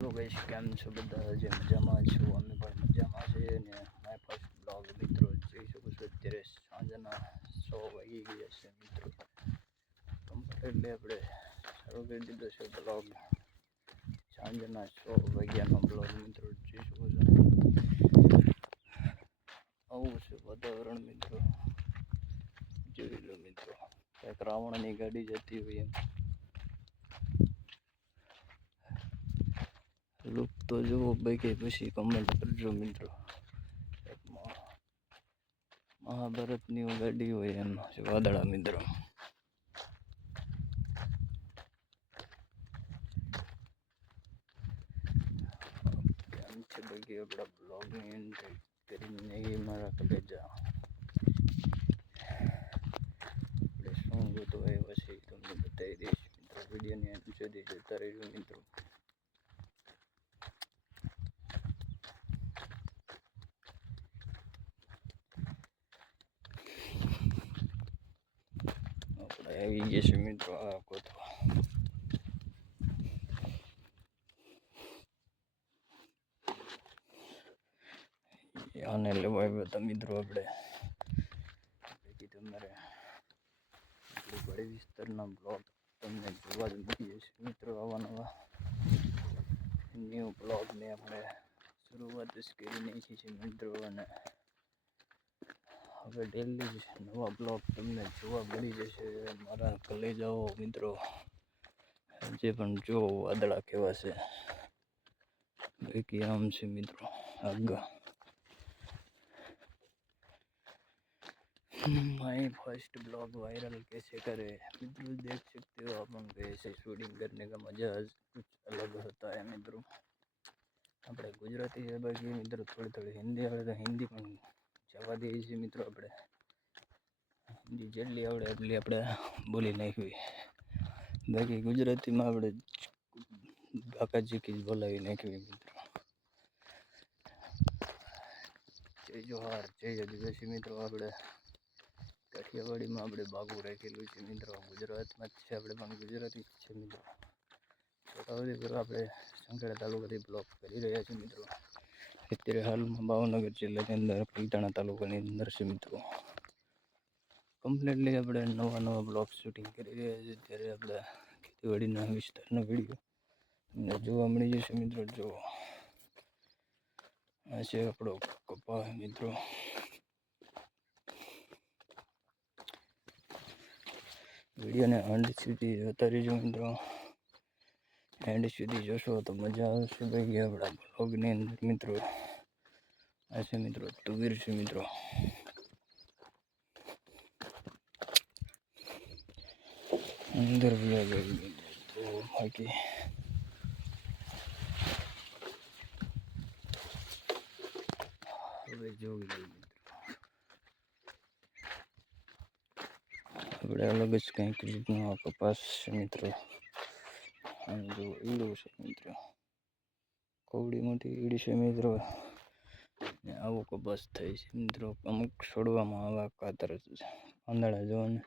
Hello ગઈશ કેમ છો બધા? જે મજામાં છો? અમે પણ મજામાં છીએ ને માય ફર્સ્ટ બ્લોગ મિત્રો જોઈ શકો છો. અત્યારે સાંજના સો વાગી ગયા છે મિત્રો. કમ્પ્લીટલી આપણે. શરૂ કરી દીધો છે બ્લોગ સાંજના સો વાગ્યાનો બ્લોગ મિત્રો જોઈ શકો છો. આવું છે વાતાવરણ મિત્રો. જોઈ લો મિત્રો. કંઈક રાવણની ગાડી જતી હોય એમ. તો જુઓ બગે પછી કમેન્ટ કરજો મિત્રો. મહાભારતની ગાડી હોય એમ છે, વાદળા મિત્રો. કેમ આપણા બ્લોગની કરીને મારા કલેજા આપણે શું ગોતો આવ્યા છે તમને બતાવી દઈશ. મિત્રો વિડીયોની એન્ડ સુધી જોતા રહેજો મિત્રો આપણે આવી ગયા છે મિત્રો આ ગોતવા આને લેવા આવ્યો મિત્રો આપણે બાકી તમારે વિસ્તારના બ્લોગ તમને જોવા જ મળી જશે મિત્રો આવા નવા ન્યૂ બ્લોગને આપણે શરૂઆત જ કરી નાખી છે મિત્રો, અને હવે ડેલી જ નવા બ્લોગ તમને જોવા મળી જશે મારા કલેજાઓ મિત્રો જે પણ જો વાદળા કેવા છે બાકી આમ છે મિત્રો આગા माय फर्स्ट ब्लॉग वायरल कैसे करें मित्रों देख सकते हो आप हम कैसे शूटिंग करने का मज़ा कुछ अलग होता है मित्रों આપણે ગુજરાતી છે બાકી મિત્રો થોડી થોડી હિન્દી આવડે તો હિન્દી પણ જવા દઈએ છીએ મિત્રો આપણે. જેટલી આવડે એટલી આપણે બોલી નાખવી. બાકી ગુજરાતીમાં આપણે બાકા ચીકી જ બોલાવી નાખવી મિત્રો. જય જોહાર, જય આદિવાસી મિત્રો. આપણે કાઠિયાવાડીમાં આપણે બાગુ રાખેલું છે મિત્રો. ગુજરાતમાં જ છે, આપણે પણ ગુજરાતી જ છે મિત્રો. છોટાઉદેપુર આપણે સંખેડા તાલુકાથી બ્લોક કરી રહ્યા છીએ મિત્રો. અત્યારે હાલમાં ભાવનગર જિલ્લાની અંદર પલટાણા તાલુકાની અંદર છે મિત્રો. કમ્પ્લીટલી આપણે નવા નવા બ્લોક શૂટિંગ કરી રહ્યા છીએ ત્યારે આપણે ખેતીવાડીના વિસ્તારનો વીડિયો તમને જોવા મળી જશે મિત્રો. જો આ છે આપણો કપા મિત્રો. વિડીયોને અંત સુધી જોતા રહેજો મિત્રો. એન્ડ સુધી જોશો તો મજા આવશે ભાઈ આપણા બ્લોગની અંદર મિત્રો. આ છે મિત્રો, તુવીર છે મિત્રો. અંદર તો બાકી હવે જોઈ આપણે અલગ જ કંઈક રીતનું આ કપાસ છે મિત્રો. અને જો ઈડું છે મિત્રો. કવડી મોટી ઈડી છે મિત્રો. ને આવો કપાસ થઈ છે મિત્રો. અમુક છોડવામાં આવા કાતર પાંદડા જોવાને.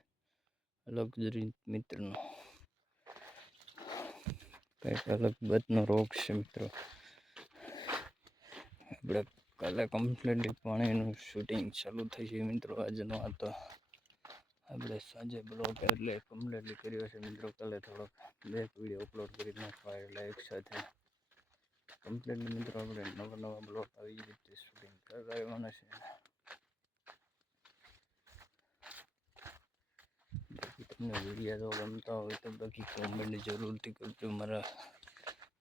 રીત મિત્રનો. કંઈક અલગ બતનો રોગ છે મિત્રો. આપણે કાલે કમ્પ્લીટલી પાણીનું શૂટિંગ ચાલુ થઈ છે મિત્રો. આજનો આ તો આપણે સાંજે બ્લોગ એટલે કમ્પ્લીટલી કર્યો છે મિત્રો. કાલે થોડોક બે વીડિયો અપલોડ કરી નાખવા એટલે એક સાથે કમ્પ્લીટલી મિત્રો આપણે નવા નવા બ્લોગ આવી રીતે શૂટિંગ કરાવવાના છે. બાકી તમને વીડિયો તો ગમતા હોય તો બાકી કોમેન્ટ જરૂરથી કરજો. મારા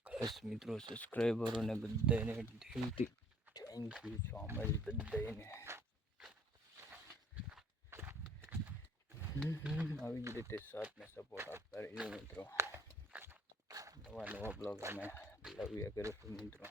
ખાસ મિત્રો સબસ્ક્રાઈબરોને બધાને દિલથી થેન્ક યુ સો મચ બધાને. આવી જ રીતે સાથને સપોર્ટ આપતા રહીજો મિત્રો નવા નવા બ્લોગ અમે લાવ્યા કરીશું મિત્રો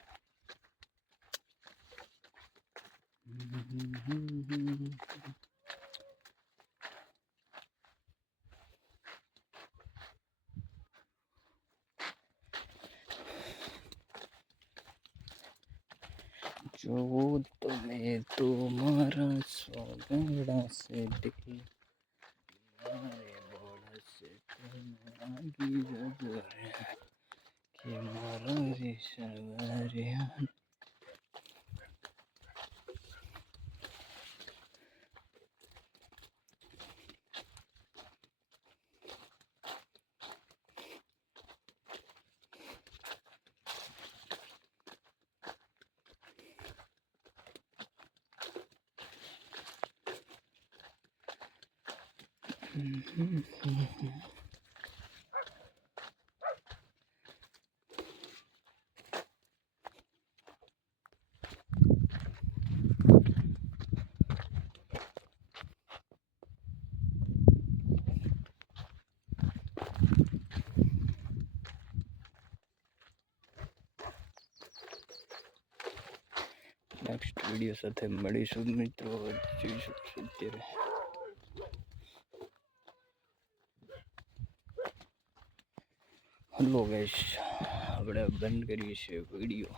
જો તમે તમારા સોગડા સે દિલ Settu markið átti að duga. Next video સાથે મળીશું મિત્રો. જોઈ શકશો અત્યારે. હલો ગેસ આપણે બંધ કરીએ છીએ વીડિયો.